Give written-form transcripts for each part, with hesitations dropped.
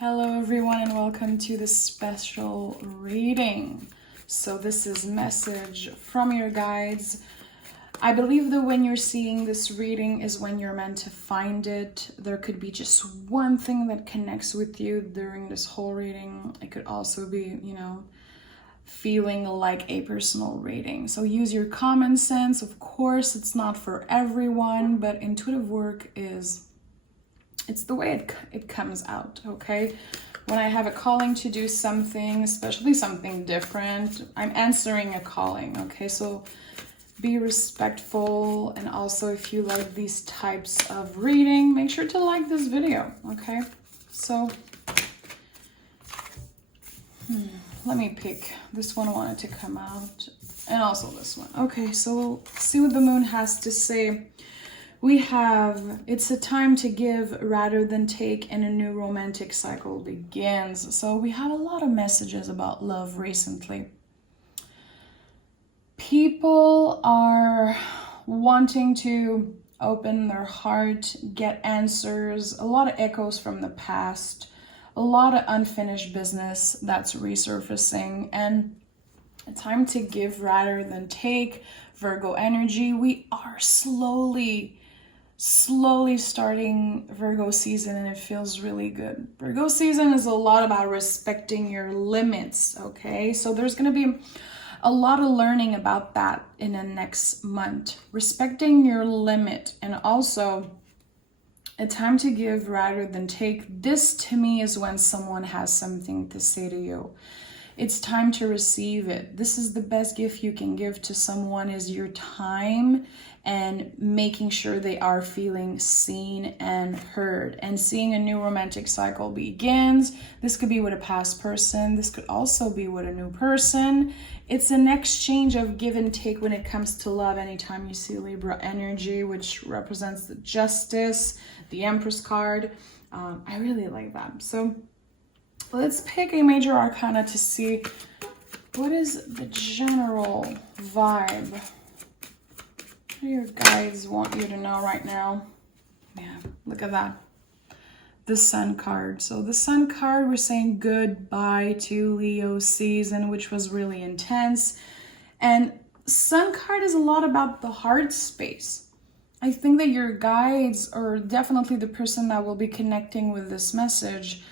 Hello everyone and welcome to this special reading. So this is message from your guides. I believe that when you're seeing this reading is when you're meant to find it. There could be just one thing that connects with you during this whole reading. It could also be, feeling like a personal reading. So use your common sense. Of course, it's not for everyone, but intuitive work it's the way it comes out, okay? When I have a calling to do something, especially something different, I'm answering a calling, okay? So be respectful, and also if you like these types of reading, make sure to like this video, okay? So, let me pick. This one wanted to come out, and also this one. Okay, so we'll see what the moon has to say. We have, it's a time to give rather than take, and a new romantic cycle begins. So we have a lot of messages about love recently. People are wanting to open their heart, get answers, a lot of echoes from the past, a lot of unfinished business that's resurfacing, and a time to give rather than take. Virgo energy, we are slowly starting Virgo season, and it feels really good. Virgo season is a lot about respecting your limits, okay? So there's going to be a lot of learning about that in the next month. Respecting your limit, and also a time to give rather than take. This to me is when someone has something to say to you. It's time to receive it. This is the best gift you can give to someone, is your time and making sure they are feeling seen and heard. And seeing a new romantic cycle begins. This could be with a past person. This could also be with a new person. It's an exchange of give and take when it comes to love. Anytime you see Libra energy, which represents the Justice, the Empress card, I really like that. So let's pick a major arcana to see what is the general vibe. What do your guides want you to know right now? Yeah, look at that. The Sun card. So the Sun card, we're saying goodbye to Leo season, which was really intense. And Sun card is a lot about the heart space. I think that your guides, or definitely the person that will be connecting with this message,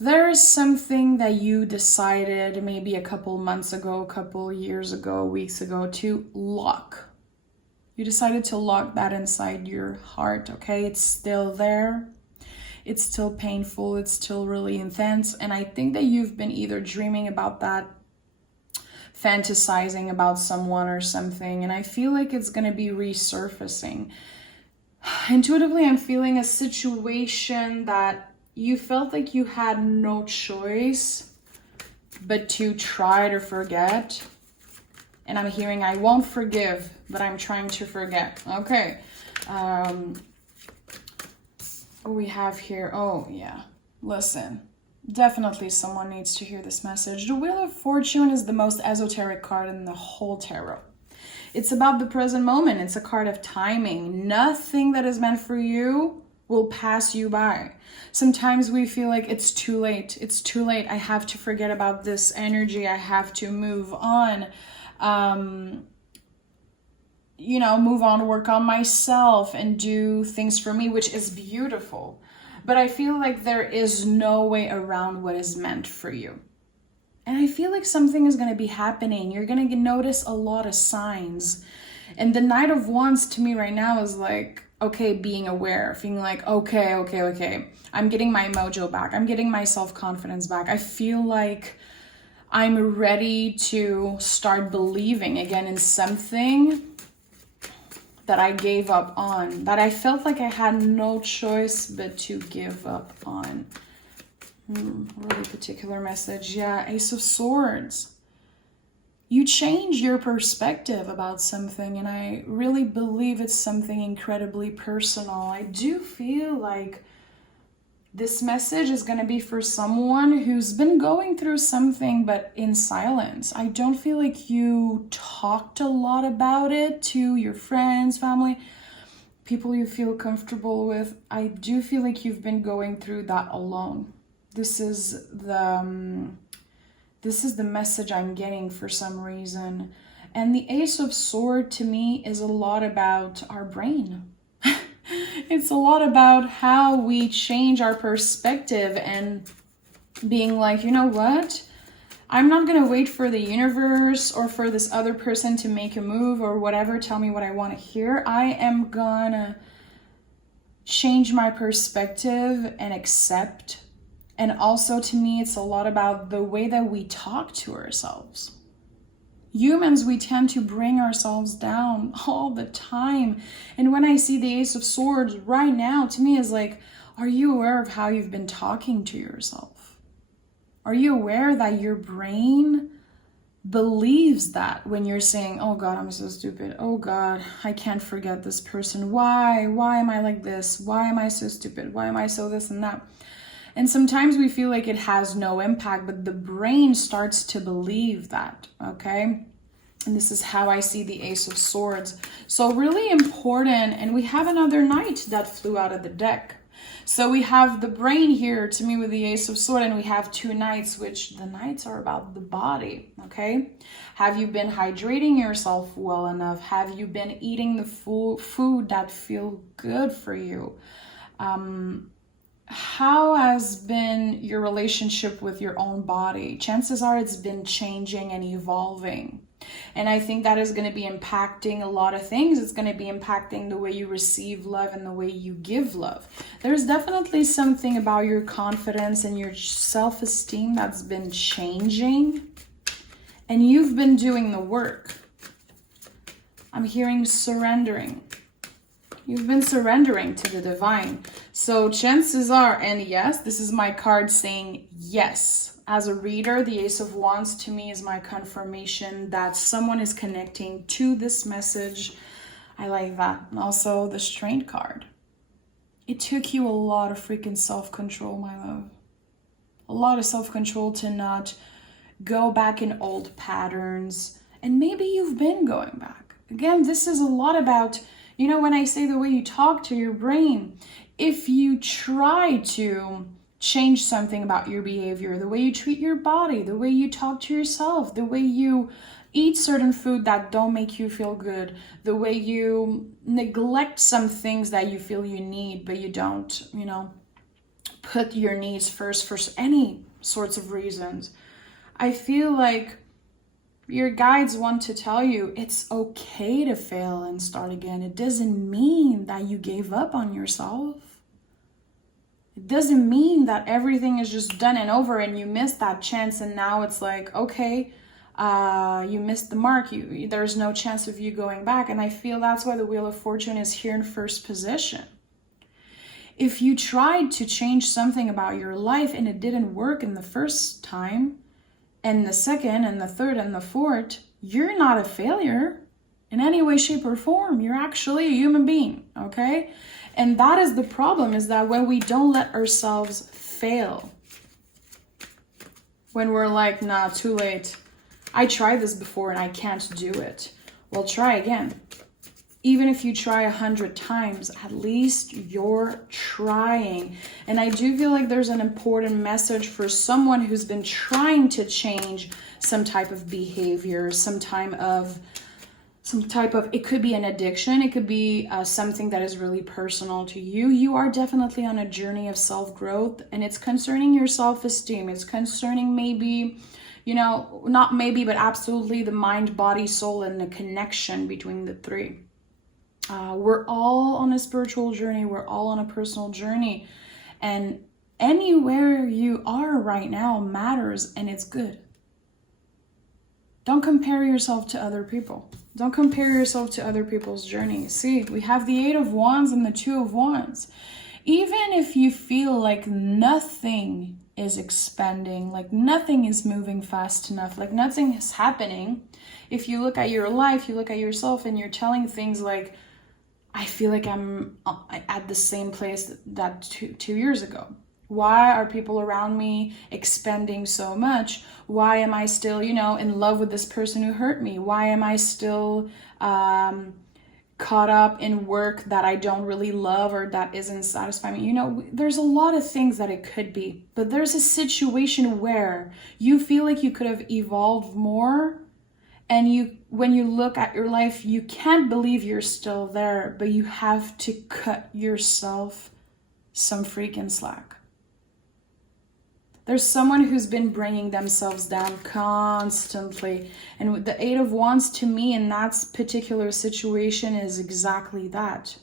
there is something that you decided maybe a couple months ago, a couple years ago, weeks ago, to lock. You decided to lock that inside your heart, okay? It's still there. It's still painful. It's still really intense. And I think that you've been either dreaming about that, fantasizing about someone or something. And I feel like it's going to be resurfacing. Intuitively, I'm feeling a situation that you felt like you had no choice but to try to forget. And I'm hearing, I won't forgive, but I'm trying to forget. Okay. What we have here, oh yeah, listen. Definitely someone needs to hear this message. The Wheel of Fortune is the most esoteric card in the whole tarot. It's about the present moment. It's a card of timing. Nothing that is meant for you will pass you by. Sometimes we feel like it's too late. It's too late. I have to forget about this energy. I have to move on. Move on, work on myself and do things for me, which is beautiful. But I feel like there is no way around what is meant for you. And I feel like something is going to be happening. You're going to notice a lot of signs. And the Knight of Wands to me right now is like, okay, being aware, feeling like, okay. I'm getting my mojo back. I'm getting my self-confidence back. I feel like I'm ready to start believing again in something that I gave up on, that I felt like I had no choice but to give up on. Really particular message. Yeah, Ace of Swords. You change your perspective about something, and I really believe it's something incredibly personal. I do feel like this message is going to be for someone who's been going through something, but in silence. I don't feel like you talked a lot about it to your friends, family, people you feel comfortable with. I do feel like you've been going through that alone. This is the message I'm getting for some reason. And the Ace of Swords to me is a lot about our brain. It's a lot about how we change our perspective and being like, you know what? I'm not going to wait for the universe or for this other person to make a move or whatever, tell me what I want to hear. I am going to change my perspective and accept. And also to me, it's a lot about the way that we talk to ourselves. Humans, we tend to bring ourselves down all the time. And when I see the Ace of Swords right now, to me is like, are you aware of how you've been talking to yourself? Are you aware that your brain believes that when you're saying, oh God, I'm so stupid. Oh God, I can't forget this person. Why? Why am I like this? Why am I so stupid? Why am I so this and that? And sometimes we feel like it has no impact, but the brain starts to believe that, okay? And this is how I see the Ace of Swords. So really important, and we have another knight that flew out of the deck. So we have the brain here to me with the Ace of Swords, and we have two knights, which the knights are about the body, okay? Have you been hydrating yourself well enough? Have you been eating the food that feel good for you? How has been your relationship with your own body? Chances are it's been changing and evolving. And I think that is going to be impacting a lot of things. It's going to be impacting the way you receive love and the way you give love. There's definitely something about your confidence and your self-esteem that's been changing. And you've been doing the work. I'm hearing surrendering. You've been surrendering to the divine. So chances are, and yes, this is my card saying yes. As a reader, the Ace of Wands to me is my confirmation that someone is connecting to this message. I like that. And also the Strength card. It took you a lot of freaking self-control, my love. A lot of self-control to not go back in old patterns. And maybe you've been going back. Again, this is a lot about, you know, when I say the way you talk to your brain, if you try to change something about your behavior, the way you treat your body, the way you talk to yourself, the way you eat certain food that don't make you feel good, the way you neglect some things that you feel you need, but you don't, you know, put your needs first for any sorts of reasons. I feel like your guides want to tell you it's okay to fail and start again. It doesn't mean that you gave up on yourself. It doesn't mean that everything is just done and over and you missed that chance and now it's like, okay, you missed the mark. There's no chance of you going back. And I feel that's why the Wheel of Fortune is here in first position. If you tried to change something about your life and it didn't work in the first time, and the second and the third and the fourth, you're not a failure in any way, shape, or form. You're actually a human being, okay? And that is the problem, is that when we don't let ourselves fail, when we're like, nah, too late. I tried this before and I can't do it. Well, try again. Even if you try 100 times, at least you're trying. And I do feel like there's an important message for someone who's been trying to change some type of behavior, some type of, it could be an addiction. It could be something that is really personal to you. You are definitely on a journey of self-growth, and it's concerning your self-esteem. It's concerning maybe, you know, not maybe, but absolutely the mind, body, soul, and the connection between the three. We're all on a spiritual journey. We're all on a personal journey. And anywhere you are right now matters, and it's good. Don't compare yourself to other people. Don't compare yourself to other people's journeys. See, we have the Eight of Wands and the Two of Wands. Even if you feel like nothing is expanding, like nothing is moving fast enough, like nothing is happening, if you look at your life, you look at yourself and you're telling things like, I feel like I'm at the same place that two years ago. Why are people around me expanding so much? Why am I still, you know, in love with this person who hurt me? Why am I still caught up in work that I don't really love or that isn't satisfying me. You know, there's a lot of things that it could be, but there's a situation where you feel like you could have evolved more, and when you look at your life, you can't believe you're still there, but you have to cut yourself some freaking slack. There's someone who's been bringing themselves down constantly. And with the Eight of Wands, to me, in that particular situation, is exactly that.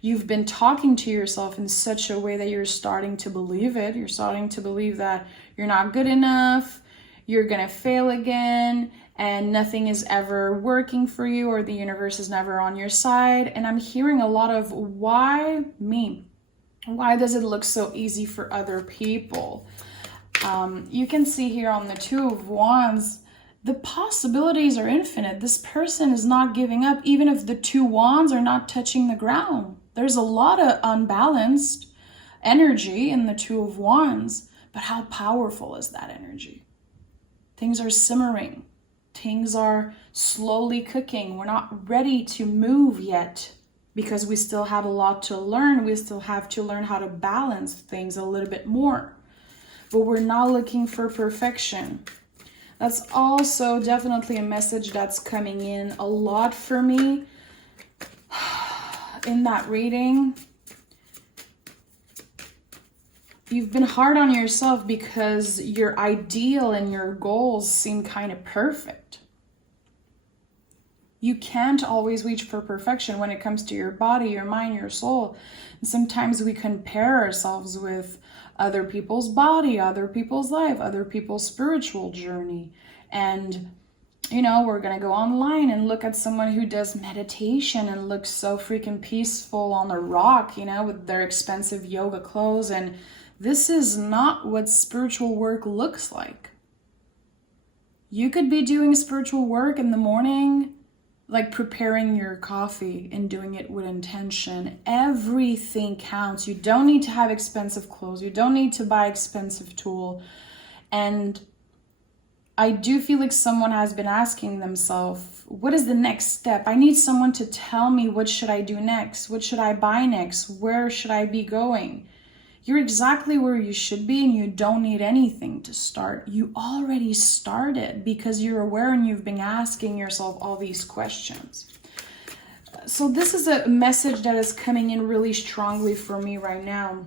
You've been talking to yourself in such a way that you're starting to believe it. You're starting to believe that you're not good enough, you're going to fail again, and nothing is ever working for you, or the universe is never on your side. And I'm hearing a lot of, why me? Why does it look so easy for other people? You can see here on the Two of Wands, the possibilities are infinite. This person is not giving up, even if the two wands are not touching the ground. There's a lot of unbalanced energy in the Two of Wands, but how powerful is that energy? Things are simmering. Things are slowly cooking. We're not ready to move yet because we still have a lot to learn. We still have to learn how to balance things a little bit more. But we're not looking for perfection. That's also definitely a message that's coming in a lot for me in that reading. You've been hard on yourself because your ideal and your goals seem kind of perfect. You can't always reach for perfection when it comes to your body, your mind, your soul. And sometimes we compare ourselves with other people's body, other people's life, other people's spiritual journey. And, you know, we're going to go online and look at someone who does meditation and looks so freaking peaceful on a rock, you know, with their expensive yoga clothes. And this is not what spiritual work looks like. You could be doing spiritual work in the morning, like preparing your coffee and doing it with intention. Everything counts. You don't need to have expensive clothes. You don't need to buy expensive tool. And I do feel like someone has been asking themselves, what is the next step? I need someone to tell me, what should I do next? What should I buy next? Where should I be going? You're exactly where you should be, and you don't need anything to start. You already started because you're aware and you've been asking yourself all these questions. So this is a message that is coming in really strongly for me right now.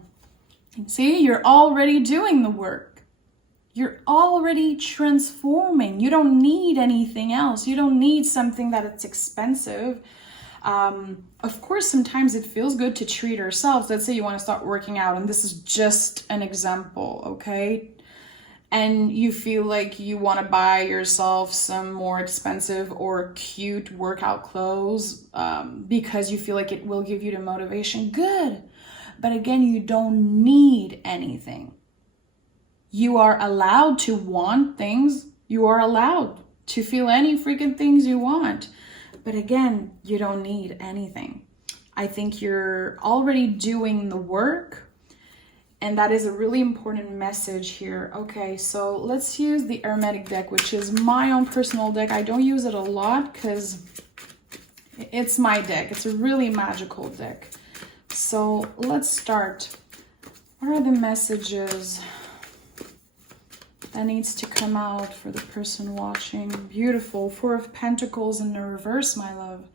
See, you're already doing the work. You're already transforming. You don't need anything else. You don't need something that it's expensive. Of course, sometimes it feels good to treat ourselves. Let's say you want to start working out, and this is just an example, okay? And you feel like you want to buy yourself some more expensive or cute workout clothes because you feel like it will give you the motivation. Good. But again, you don't need anything. You are allowed to want things. You are allowed to feel any freaking things you want. But again, you don't need anything. I think you're already doing the work, and that is a really important message here. Okay, so let's use the Hermetic deck, which is my own personal deck. I don't use it a lot because it's my deck. It's a really magical deck. So let's start. What are the messages that needs to come out for the person watching? Beautiful. Four of Pentacles in the reverse, my love.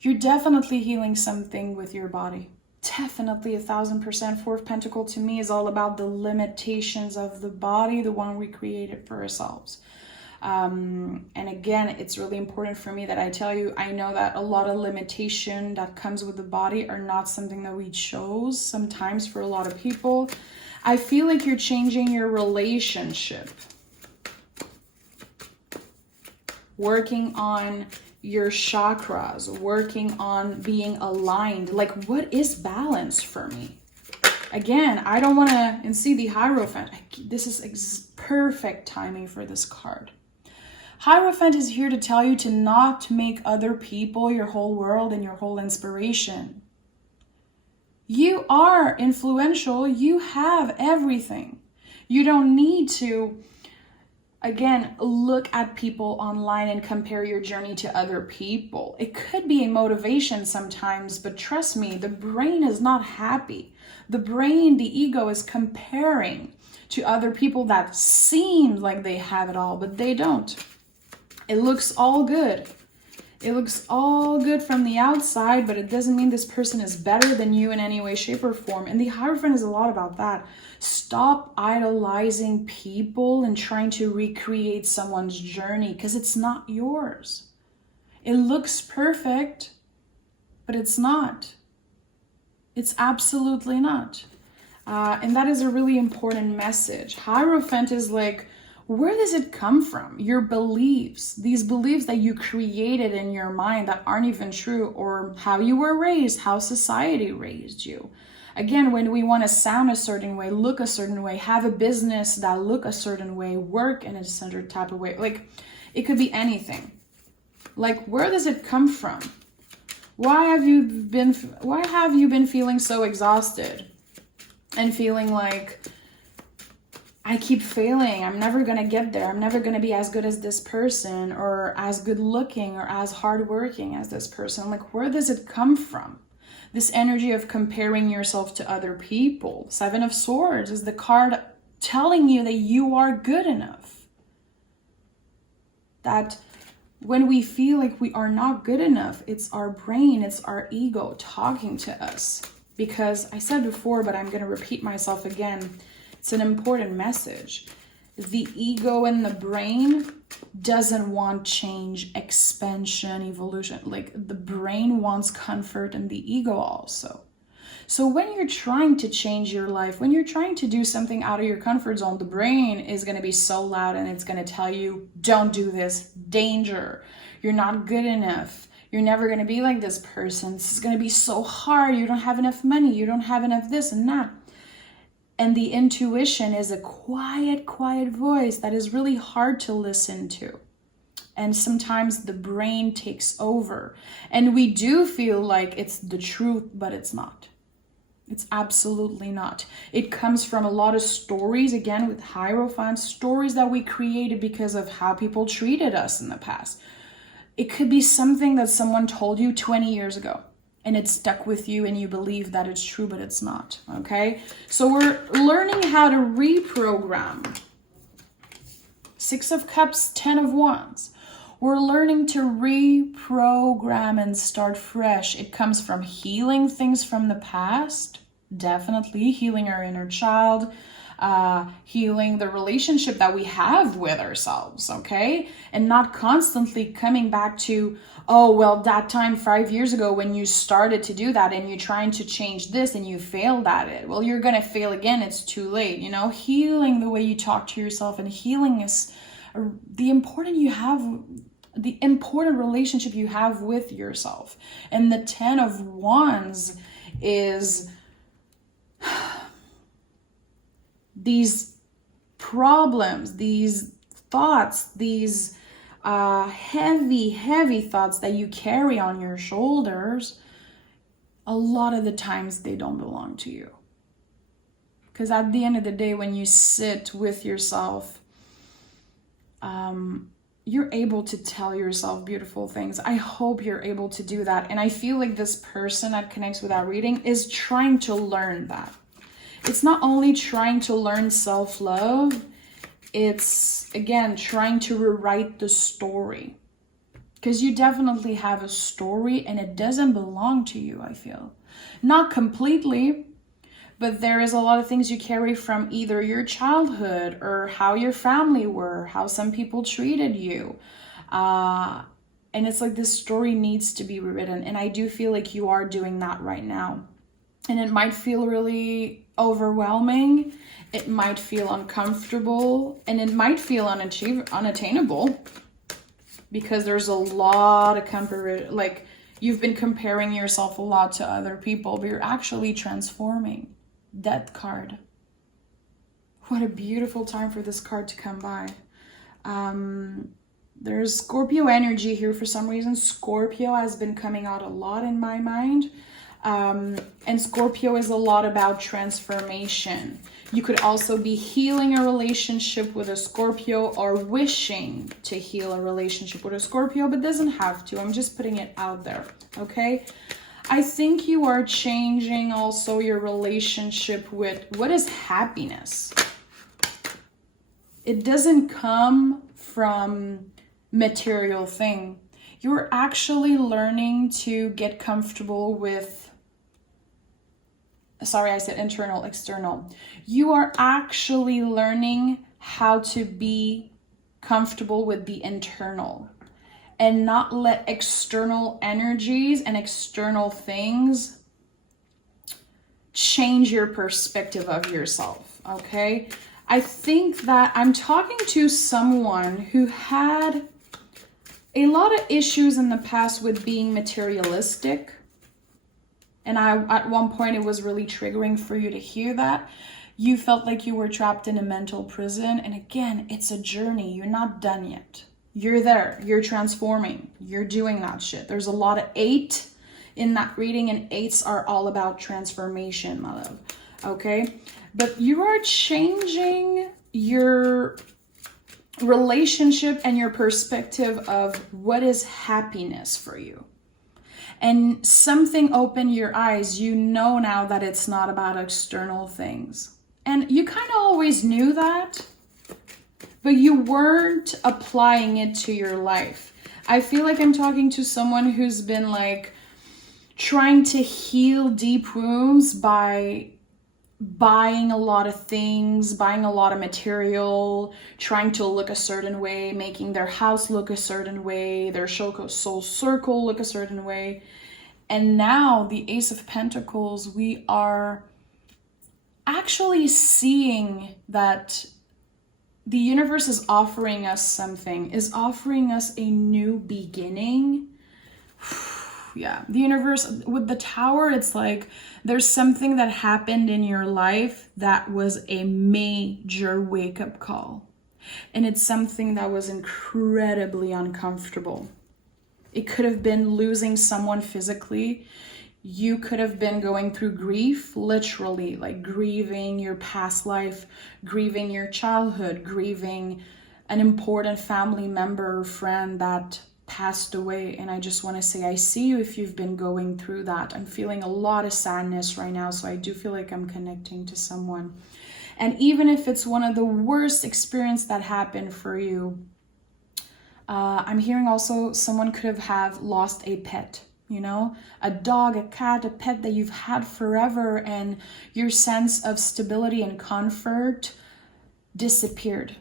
You're definitely healing something with your body. Definitely 1000%. Four of Pentacles to me is all about the limitations of the body, the one we created for ourselves. And again, it's really important for me that I tell you, I know that a lot of limitation that comes with the body are not something that we chose sometimes for a lot of people. I feel like you're changing your relationship, working on your chakras, working on being aligned. Like, what is balance for me? Again, I don't want to, and see the Hierophant. This is perfect timing for this card. Hierophant is here to tell you to not make other people your whole world and your whole inspiration. You are influential. You have everything. You don't need to Again, look at people online and compare your journey to other people. It could be a motivation sometimes, but trust me, the brain is not happy. The brain, the ego is comparing to other people that seem like they have it all, but they don't. It looks all good. It looks all good from the outside, but it doesn't mean this person is better than you in any way, shape, or form. And the Hierophant is a lot about that. Stop idolizing people and trying to recreate someone's journey, because it's not yours. It looks perfect, but it's not. It's absolutely not. And that is a really important message. Hierophant is like, where does it come from? Your beliefs, these beliefs that you created in your mind that aren't even true, or how you were raised, how society raised you. Again, when we want to sound a certain way, look a certain way, have a business that look a certain way, work in a certain type of way, like it could be anything. Like, where does it come from? Why have you been feeling so exhausted and feeling like, I keep failing, I'm never gonna get there, I'm never gonna be as good as this person, or as good looking, or as hardworking as this person? Like, where does it come from? This energy of comparing yourself to other people. Seven of Swords is the card telling you that you are good enough. That when we feel like we are not good enough, it's our brain, it's our ego talking to us. Because I said before, but I'm gonna repeat myself again, it's an important message. The ego and the brain doesn't want change, expansion, evolution. Like, the brain wants comfort, and the ego also. So when you're trying to change your life, when you're trying to do something out of your comfort zone, the brain is going to be so loud, and it's going to tell you, don't do this, danger, you're not good enough, you're never going to be like this person, this is going to be so hard, you don't have enough money, you don't have enough this and that. And the intuition is a quiet voice that is really hard to listen to. And sometimes the brain takes over. And we do feel like it's the truth, but it's not. It's absolutely not. It comes from a lot of stories, again, with Hierophant, stories that we created because of how people treated us in the past. It could be something that someone told you 20 years ago. And it stuck with you and you believe that it's true, but it's not, okay? So we're learning how to reprogram. Six of Cups, 10 of Wands. We're learning to reprogram and start fresh. It comes from healing things from the past, definitely healing our inner child, healing the relationship that we have with ourselves, okay? And not constantly coming back to, oh, well, that time 5 years ago when you started to do that and you're trying to change this and you failed at it. Well, you're going to fail again. It's too late. You know, healing the way you talk to yourself, and healing is the important relationship you have with yourself. And the 10 of Wands is these problems, these thoughts, these heavy thoughts that you carry on your shoulders. A lot of the times they don't belong to you. Because at the end of the day, when you sit with yourself, you're able to tell yourself beautiful things. I hope you're able to do that. And I feel like this person that connects with that reading is trying to learn that. It's not only trying to learn self-love, it's, again, trying to rewrite the story. Because you definitely have a story and it doesn't belong to you, I feel. Not completely, but there is a lot of things you carry from either your childhood or how your family were, how some people treated you. And it's like this story needs to be rewritten. And I do feel like you are doing that right now. And it might feel really overwhelming. It might feel uncomfortable. And it might feel unattainable. Because there's a lot of like you've been comparing yourself a lot to other people, but you're actually transforming. Death card. What a beautiful time for this card to come by. There's Scorpio energy here for some reason. Scorpio has been coming out a lot in my mind. And Scorpio is a lot about transformation. You could also be healing a relationship with a Scorpio or wishing to heal a relationship with a Scorpio, but doesn't have to. I'm just putting it out there, okay? I think you are changing also your relationship with what is happiness. It doesn't come from material thing. You're actually learning to get comfortable with, sorry, I said internal, external. You are actually learning how to be comfortable with the internal and not let external energies and external things change your perspective of yourself, okay? I think that I'm talking to someone who had a lot of issues in the past with being materialistic. And at one point it was really triggering for you to hear that. You felt like you were trapped in a mental prison. And again, it's a journey. You're not done yet. You're there. You're transforming. You're doing that shit. There's a lot of 8 in that reading, and 8s are all about transformation, my love. Okay? But you are changing your relationship and your perspective of what is happiness for you. And something opened your eyes. You know now that it's not about external things. And you kind of always knew that, but you weren't applying it to your life. I feel like I'm talking to someone who's been like trying to heal deep wounds by buying a lot of things, buying a lot of material, trying to look a certain way, making their house look a certain way, their soul circle look a certain way. And now the Ace of Pentacles, we are actually seeing that the universe is offering us something, is offering us a new beginning. Yeah, the universe, with the Tower, it's like there's something that happened in your life that was a major wake-up call. And it's something that was incredibly uncomfortable. It could have been losing someone physically. You could have been going through grief, literally, like grieving your past life, grieving your childhood, grieving an important family member or friend that passed away. And I just want to say, I see you if you've been going through that. I'm feeling a lot of sadness right now, so I do feel like I'm connecting to someone. And even if it's one of the worst experiences that happened for you, I'm hearing also someone could have lost a pet, you know, a dog, a cat, a pet that you've had forever, and your sense of stability and comfort disappeared.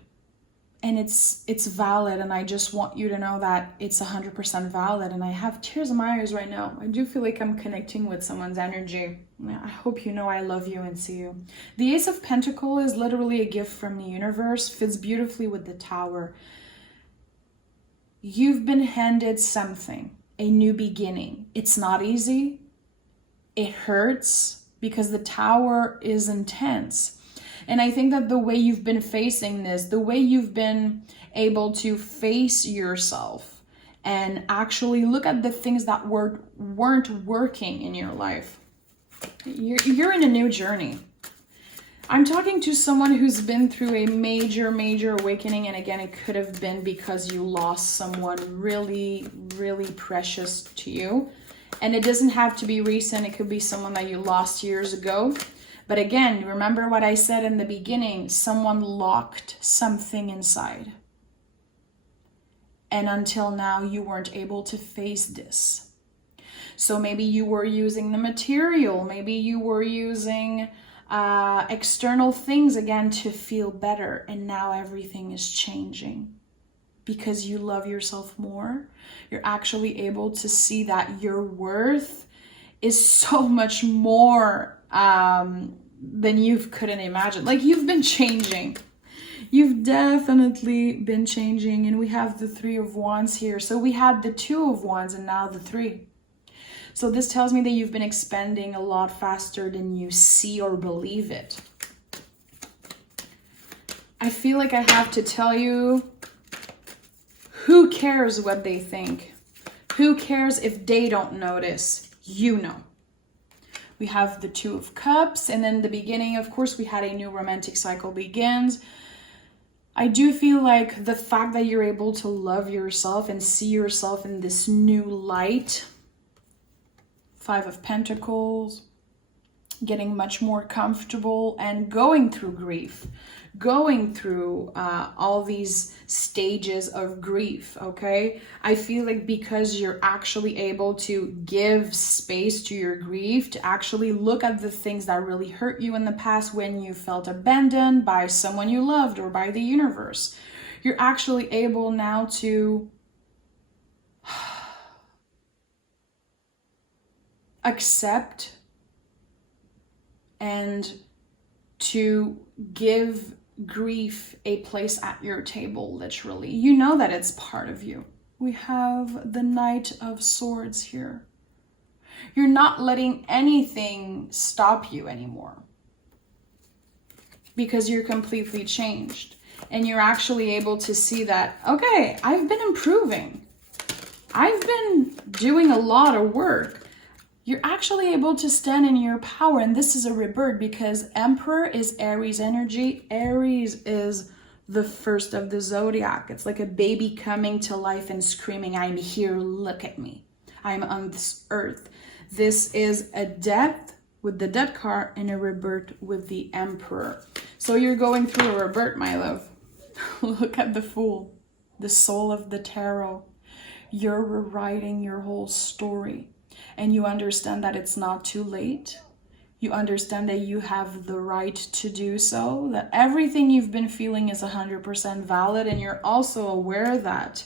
And it's valid, and I just want you to know that it's 100% valid. And I have tears in my eyes right now. I do feel like I'm connecting with someone's energy. I hope you know I love you and see you. The Ace of Pentacles is literally a gift from the universe, fits beautifully with the Tower. You've been handed something, a new beginning. It's not easy. It hurts because the Tower is intense. And I think that the way you've been facing this, the way you've been able to face yourself and actually look at the things that weren't working in your life, you're in a new journey. I'm talking to someone who's been through a major, major awakening. And again, it could have been because you lost someone really, really precious to you. And it doesn't have to be recent. It could be someone that you lost years ago. But again, remember what I said in the beginning, someone locked something inside. And until now, you weren't able to face this. So maybe you were using the material, maybe you were using external things again to feel better. And now everything is changing because you love yourself more. You're actually able to see that your worth is so much more than you couldn't imagine. Like, you've been changing. You've definitely been changing. And we have the 3 of Wands here. So we had the 2 of Wands and now the 3. So this tells me that you've been expanding a lot faster than you see or believe it. I feel like I have to tell you, who cares what they think? Who cares if they don't notice? You know. We have the Two of Cups, and then the beginning, of course, we had a new romantic cycle begins. I do feel like the fact that you're able to love yourself and see yourself in this new light, Five of Pentacles, getting much more comfortable and going through grief, going through all these stages of grief, okay? I feel like because you're actually able to give space to your grief, to actually look at the things that really hurt you in the past when you felt abandoned by someone you loved or by the universe, you're actually able now to accept and to give grief a place at your table, literally. You know that it's part of you. We have the Knight of Swords here. You're not letting anything stop you anymore because you're completely changed. And you're actually able to see that, okay, I've been improving. I've been doing a lot of work. You're actually able to stand in your power. And this is a rebirth because Emperor is Aries energy. Aries is the first of the zodiac. It's like a baby coming to life and screaming, I'm here, look at me. I'm on this earth. This is a death with the Death card and a rebirth with the Emperor. So you're going through a rebirth, my love. Look at the Fool, the soul of the tarot. You're rewriting your whole story. And you understand that it's not too late. You understand that you have the right to do so, that everything you've been feeling is 100% valid, and you're also aware that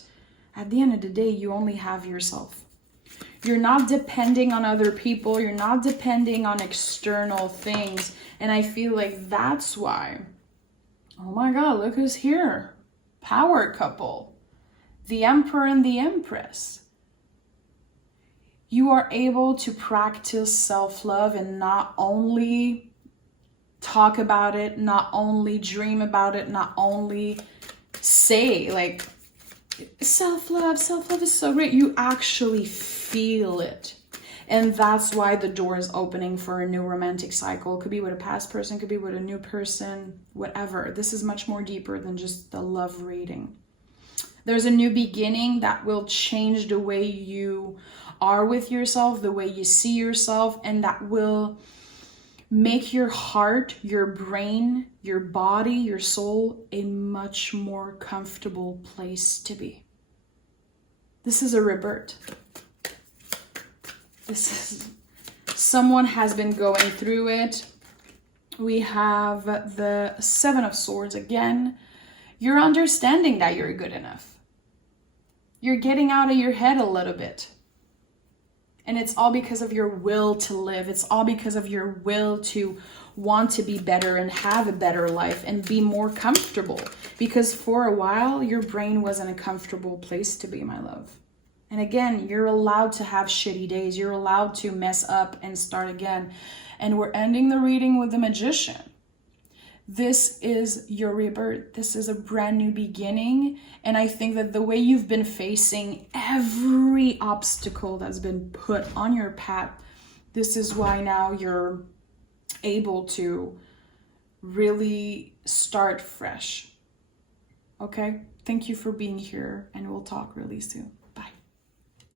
at the end of the day, you only have yourself. You're not depending on other people. You're not depending on external things. And I feel like that's why, oh my God, look who's here. Power couple. The Emperor and the Empress. You are able to practice self-love and not only talk about it, not only dream about it, not only say like, self-love is so great. You actually feel it. And that's why the door is opening for a new romantic cycle. Could be with a past person, could be with a new person, whatever. This is much more deeper than just the love reading. There's a new beginning that will change the way you are with yourself, the way you see yourself, and that will make your heart, your brain, your body, your soul a much more comfortable place to be. This is a rebirth. This is, someone has been going through it. We have the Seven of Swords again. You're understanding that you're good enough. You're getting out of your head a little bit. And it's all because of your will to live. It's all because of your will to want to be better and have a better life and be more comfortable. Because for a while, your brain wasn't a comfortable place to be, my love. And again, you're allowed to have shitty days. You're allowed to mess up and start again. And we're ending the reading with the Magician. This is your rebirth. This is a brand new beginning. And I think that the way you've been facing every obstacle that's been put on your path, this is why now you're able to really start fresh. Okay? Thank you for being here, and we'll talk really soon.